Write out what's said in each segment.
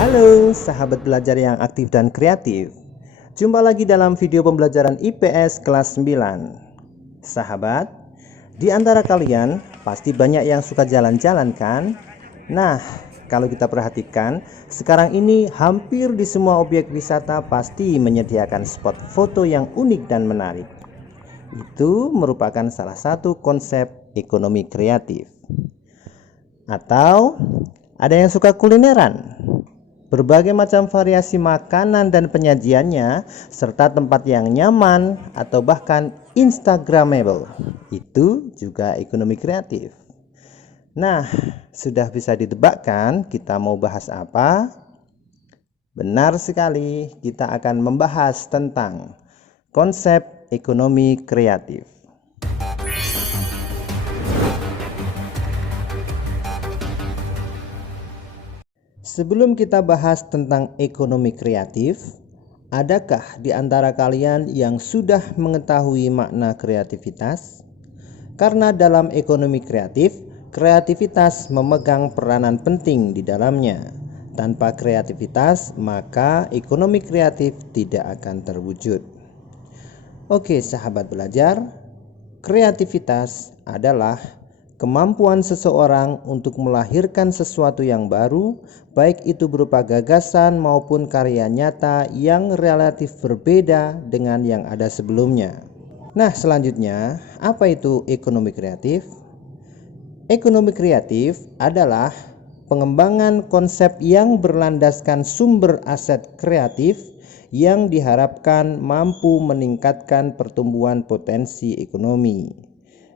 Halo sahabat belajar yang aktif dan kreatif. Jumpa lagi dalam video pembelajaran IPS kelas 9. Sahabat, di antara kalian pasti banyak yang suka jalan-jalan kan? Nah, kalau kita perhatikan, sekarang ini hampir di semua objek wisata pasti menyediakan spot foto yang unik dan menarik. Itu merupakan salah satu konsep ekonomi kreatif. Atau ada yang suka kulineran? Berbagai macam variasi makanan dan penyajiannya, serta tempat yang nyaman atau bahkan instagramable. Itu juga ekonomi kreatif. Nah, sudah bisa ditebakkan kita mau bahas apa? Benar sekali, kita akan membahas tentang konsep ekonomi kreatif. Sebelum kita bahas tentang ekonomi kreatif, adakah di antara kalian yang sudah mengetahui makna kreativitas? Karena dalam ekonomi kreatif, kreativitas memegang peranan penting di dalamnya. Tanpa kreativitas, maka ekonomi kreatif tidak akan terwujud. Oke, sahabat belajar, kreativitas adalah kemampuan seseorang untuk melahirkan sesuatu yang baru, baik itu berupa gagasan maupun karya nyata yang relatif berbeda dengan yang ada sebelumnya. Nah, selanjutnya, apa itu ekonomi kreatif? Ekonomi kreatif adalah pengembangan konsep yang berlandaskan sumber aset kreatif yang diharapkan mampu meningkatkan pertumbuhan potensi ekonomi.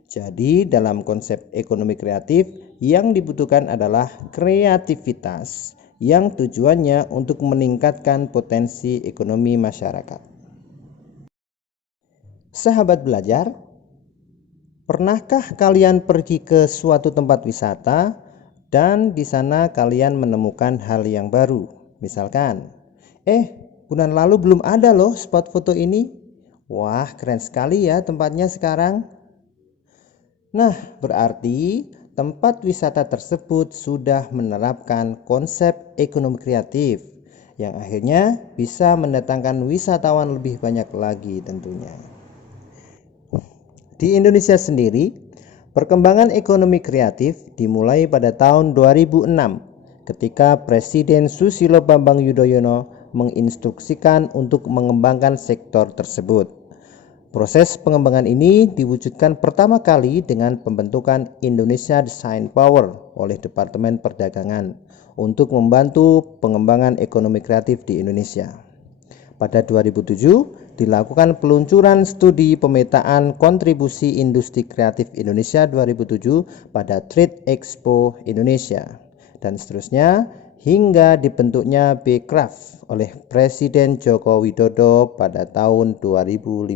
Jadi dalam konsep ekonomi kreatif yang dibutuhkan adalah kreativitas yang tujuannya untuk meningkatkan potensi ekonomi masyarakat. Sahabat belajar, pernahkah kalian pergi ke suatu tempat wisata dan di sana kalian menemukan hal yang baru? Misalkan, bulan lalu belum ada loh spot foto ini. Wah, keren sekali ya tempatnya sekarang. Nah, berarti tempat wisata tersebut sudah menerapkan konsep ekonomi kreatif yang akhirnya bisa mendatangkan wisatawan lebih banyak lagi tentunya. Di Indonesia sendiri, perkembangan ekonomi kreatif dimulai pada tahun 2006 ketika Presiden Susilo Bambang Yudhoyono menginstruksikan untuk mengembangkan sektor tersebut. Proses pengembangan ini diwujudkan pertama kali dengan pembentukan Indonesia Design Power oleh Departemen Perdagangan untuk membantu pengembangan ekonomi kreatif di Indonesia. Pada 2007 dilakukan peluncuran studi pemetaan kontribusi industri kreatif Indonesia 2007 pada Trade Expo Indonesia dan seterusnya hingga dibentuknya Bekraf oleh Presiden Joko Widodo pada tahun 2015.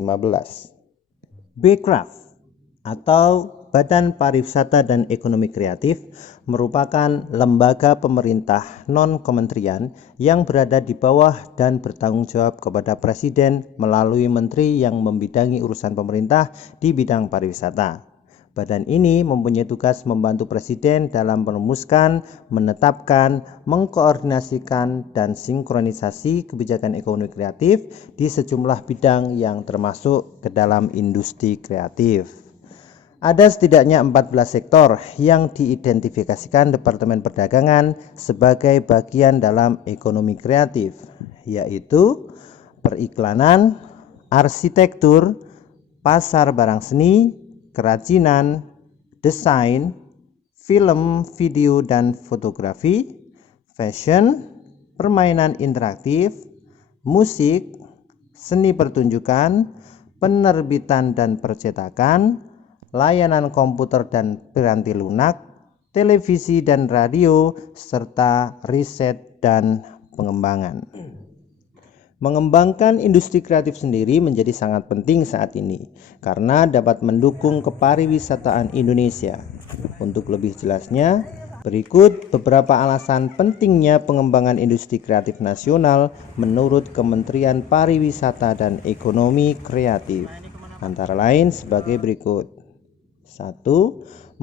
Bekraf atau Badan Pariwisata dan Ekonomi Kreatif merupakan lembaga pemerintah non-kementerian yang berada di bawah dan bertanggung jawab kepada Presiden melalui menteri yang membidangi urusan pemerintah di bidang pariwisata. Badan ini mempunyai tugas membantu Presiden dalam merumuskan, menetapkan, mengkoordinasikan, dan sinkronisasi kebijakan ekonomi kreatif di sejumlah bidang yang termasuk ke dalam industri kreatif. Ada setidaknya 14 sektor yang diidentifikasikan Departemen Perdagangan sebagai bagian dalam ekonomi kreatif, yaitu periklanan, arsitektur, pasar barang seni, kerajinan, desain, film, video dan fotografi, fashion, permainan interaktif, musik, seni pertunjukan, penerbitan dan percetakan, layanan komputer dan piranti lunak, televisi dan radio, serta riset dan pengembangan. Mengembangkan industri kreatif sendiri menjadi sangat penting saat ini karena dapat mendukung kepariwisataan Indonesia. Untuk lebih jelasnya, berikut beberapa alasan pentingnya pengembangan industri kreatif nasional menurut Kementerian Pariwisata dan Ekonomi Kreatif. Antara lain sebagai berikut. 1.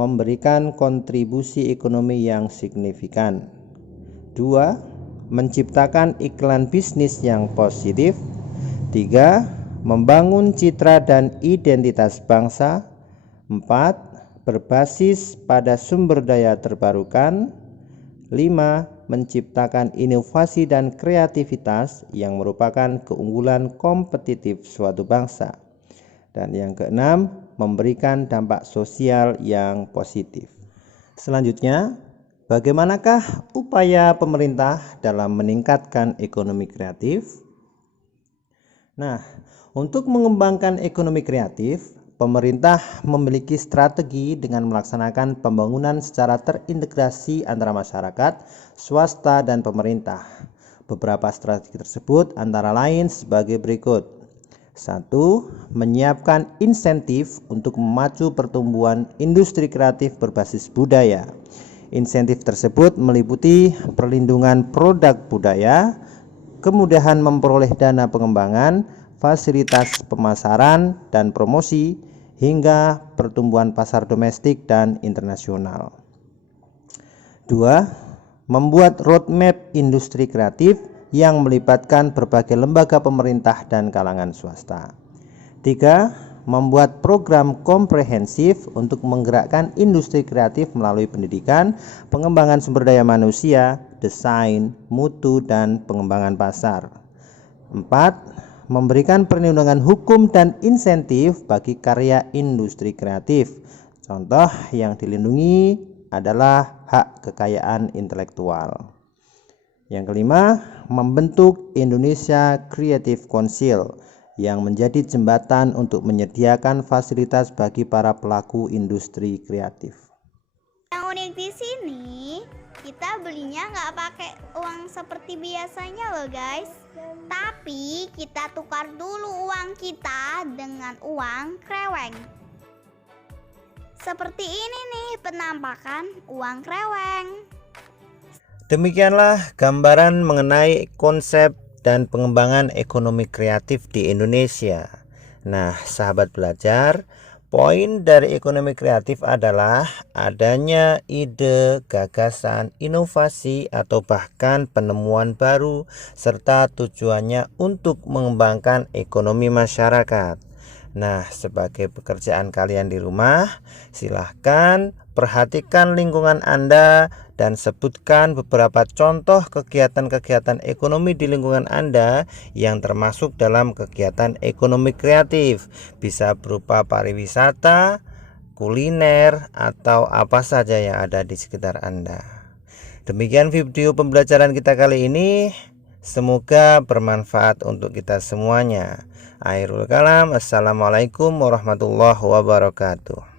Memberikan kontribusi ekonomi yang signifikan. 2. menciptakan iklan bisnis yang positif. 3. Membangun citra dan identitas bangsa. 4. Berbasis pada sumber daya terbarukan. 5. Menciptakan inovasi dan kreativitas yang merupakan keunggulan kompetitif suatu bangsa. Dan yang keenam, memberikan dampak sosial yang positif. Selanjutnya, bagaimanakah upaya pemerintah dalam meningkatkan ekonomi kreatif? Nah, untuk mengembangkan ekonomi kreatif, pemerintah memiliki strategi dengan melaksanakan pembangunan secara terintegrasi antara masyarakat, swasta, dan pemerintah. Beberapa strategi tersebut antara lain sebagai berikut. 1. Menyiapkan insentif untuk memacu pertumbuhan industri kreatif berbasis budaya. Insentif tersebut meliputi perlindungan produk budaya, kemudahan memperoleh dana pengembangan, fasilitas pemasaran dan promosi, hingga pertumbuhan pasar domestik dan internasional. 2. Membuat roadmap industri kreatif yang melibatkan berbagai lembaga pemerintah dan kalangan swasta. 3. Membuat program komprehensif untuk menggerakkan industri kreatif melalui pendidikan, pengembangan sumber daya manusia, desain, mutu, dan pengembangan pasar. 4. Memberikan perlindungan hukum dan insentif bagi karya industri kreatif. Contoh yang dilindungi adalah hak kekayaan intelektual. Yang kelima, membentuk Indonesia Creative Council yang menjadi jembatan untuk menyediakan fasilitas bagi para pelaku industri kreatif. Yang unik di sini, kita belinya nggak pakai uang seperti biasanya loh guys. Tapi kita tukar dulu uang kita dengan uang kreweng. Seperti ini nih penampakan uang kreweng. Demikianlah gambaran mengenai konsep dan pengembangan ekonomi kreatif di Indonesia. Nah, sahabat belajar, poin dari ekonomi kreatif adalah adanya ide, gagasan, inovasi, atau bahkan penemuan baru, serta tujuannya untuk mengembangkan ekonomi masyarakat. Nah, sebagai pekerjaan kalian di rumah, silahkan perhatikan lingkungan Anda dan sebutkan beberapa contoh kegiatan-kegiatan ekonomi di lingkungan Anda yang termasuk dalam kegiatan ekonomi kreatif. Bisa berupa pariwisata, kuliner, atau apa saja yang ada di sekitar Anda. Demikian video pembelajaran kita kali ini. Semoga bermanfaat untuk kita semuanya. Akhirul kalam, assalamualaikum warahmatullahi wabarakatuh.